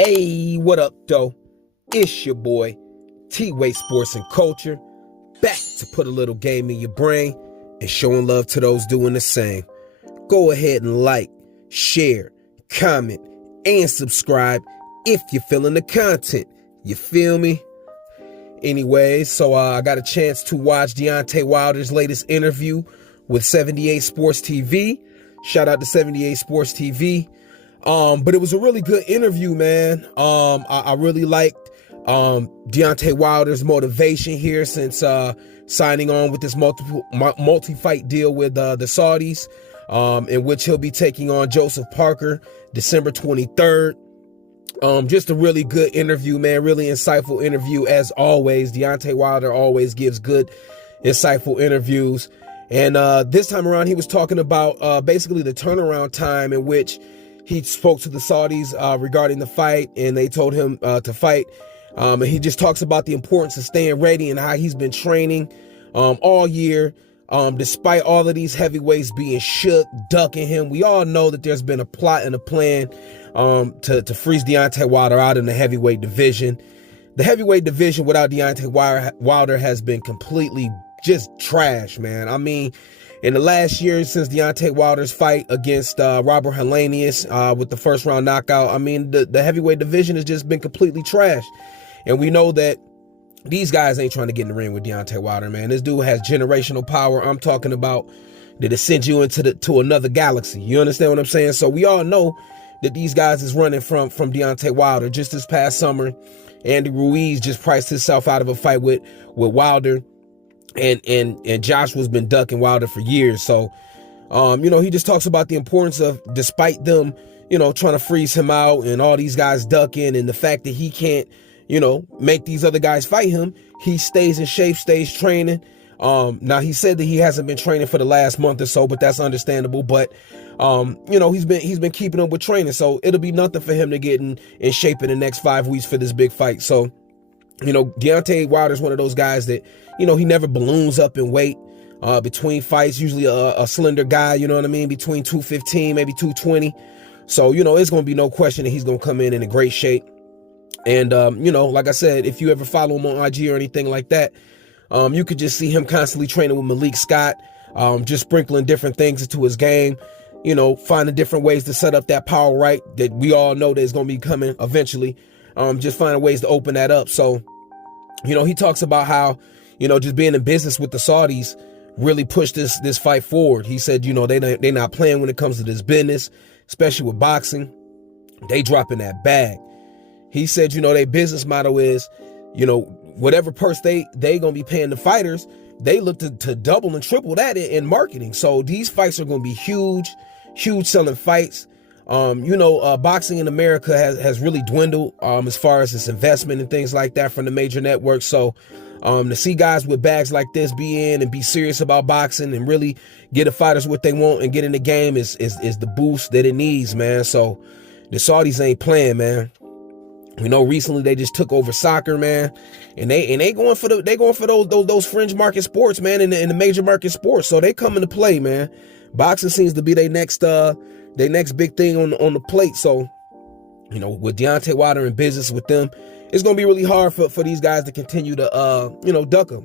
Hey, what up, though? It's your boy, T-Way Sports and Culture, back to put a little game in your brain and showing love to those doing the same. Go ahead and like, share, comment, and subscribe if you're feeling the content. You feel me? Anyway, so I got a chance to watch Deontay Wilder's latest interview with 78 Sports TV. Shout out to 78 Sports TV. But it was a really good interview, man. I really liked Deontay Wilder's motivation here since signing on with this multi-fight deal with the Saudis, in which he'll be taking on Joseph Parker December 23rd. Just a really good interview, man. Really insightful interview as always. Deontay Wilder always gives good, insightful interviews. And this time around, he was talking about basically the turnaround time in which he spoke to the Saudis regarding the fight, and they told him to fight. And he just talks about the importance of staying ready and how he's been training all year. Despite all of these heavyweights being shook, ducking him, we all know that there's been a plot and a plan to freeze Deontay Wilder out in the heavyweight division. The heavyweight division without Deontay Wilder has been completely just trash, man. I mean, in the last year since Deontay Wilder's fight against Robert Helenius with the first round knockout, I mean, the heavyweight division has just been completely trash. And we know that these guys ain't trying to get in the ring with Deontay Wilder, man. This dude has generational power. I'm talking about that it sends you to another galaxy. You understand what I'm saying? So we all know that these guys is running from Deontay Wilder. Just this past summer, Andy Ruiz just priced himself out of a fight with Wilder. And Joshua's been ducking Wilder for years. So, he just talks about the importance of, despite them, trying to freeze him out and all these guys ducking, and the fact that he can't, make these other guys fight him, he stays in shape, stays training. Now he said that he hasn't been training for the last month or so, but that's understandable. But, he's been keeping up with training. So it'll be nothing for him to get in shape in the next 5 weeks for this big fight. So, Deontay Wilder's one of those guys that, he never balloons up in weight between fights, usually a slender guy, you know what I mean, between 215, maybe 220. So, it's going to be no question that he's going to come in a great shape. And, like I said, if you ever follow him on IG or anything like that, you could just see him constantly training with Malik Scott, just sprinkling different things into his game, finding different ways to set up that power right that we all know that is going to be coming eventually. Just finding ways to open that up. So, he talks about how, just being in business with the Saudis really pushed this fight forward. He said, they're not playing when it comes to this business, especially with boxing. They dropping that bag. He said, their business motto is, whatever purse they gonna be paying the fighters, they look to double and triple that in marketing. So these fights are gonna be huge selling fights. Boxing in America has really dwindled as far as its investment and things like that from the major networks. So to see guys with bags like this be in and be serious about boxing and really get the fighters what they want and get in the game is the boost that it needs, man. So the Saudis ain't playing, man. Recently they just took over soccer, man, and they going for those fringe market sports, man, in the major market sports. So they come into play, man. Boxing seems to be their next big thing on the plate. So, with Deontay Wilder in business with them, it's gonna be really hard for these guys to continue to duck him.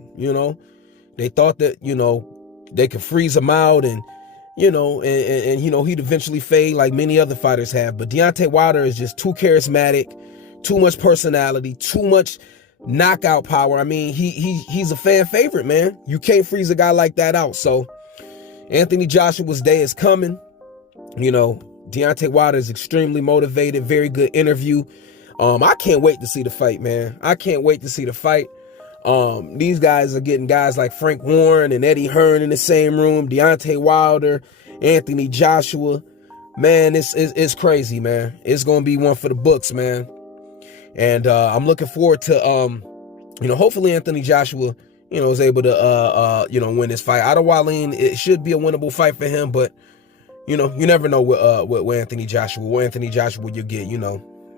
They thought that they could freeze him out and he'd eventually fade like many other fighters have. But Deontay Wilder is just too charismatic, too much personality, too much knockout power. I mean, he's a fan favorite, man. You can't freeze a guy like that out. So Anthony Joshua's day is coming. Deontay Wilder is extremely motivated. Very good interview. I can't wait to see the fight, man. I can't wait to see the fight. These guys are getting guys like Frank Warren and Eddie Hearn in the same room. Deontay Wilder, Anthony Joshua. Man, it's crazy, man. It's going to be one for the books, man. And I'm looking forward to, hopefully Anthony Joshua, is able to, win this fight. Adewale, it should be a winnable fight for him, but, you never know what Anthony Joshua you get,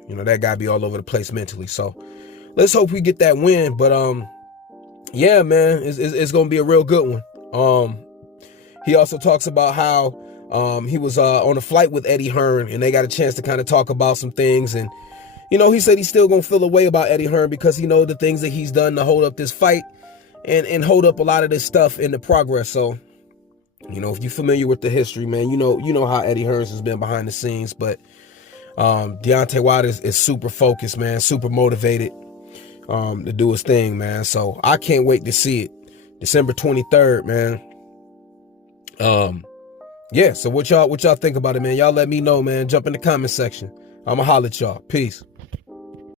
that guy be all over the place mentally. So let's hope we get that win. But, yeah, man, it's going to be a real good one. He also talks about how he was on a flight with Eddie Hearn, and they got a chance to kind of talk about some things. And he said he's still gonna feel a way about Eddie Hearn because he know the things that he's done to hold up this fight and hold up a lot of this stuff in the progress. So, if you're familiar with the history, man, you know how Eddie Hearn has been behind the scenes. But Deontay Wilder is super focused, man, super motivated to do his thing, man. So I can't wait to see it. December 23rd, man. Yeah, so what y'all think about it, man? Y'all let me know, man. Jump in the comment section. I'ma holler at y'all. Peace.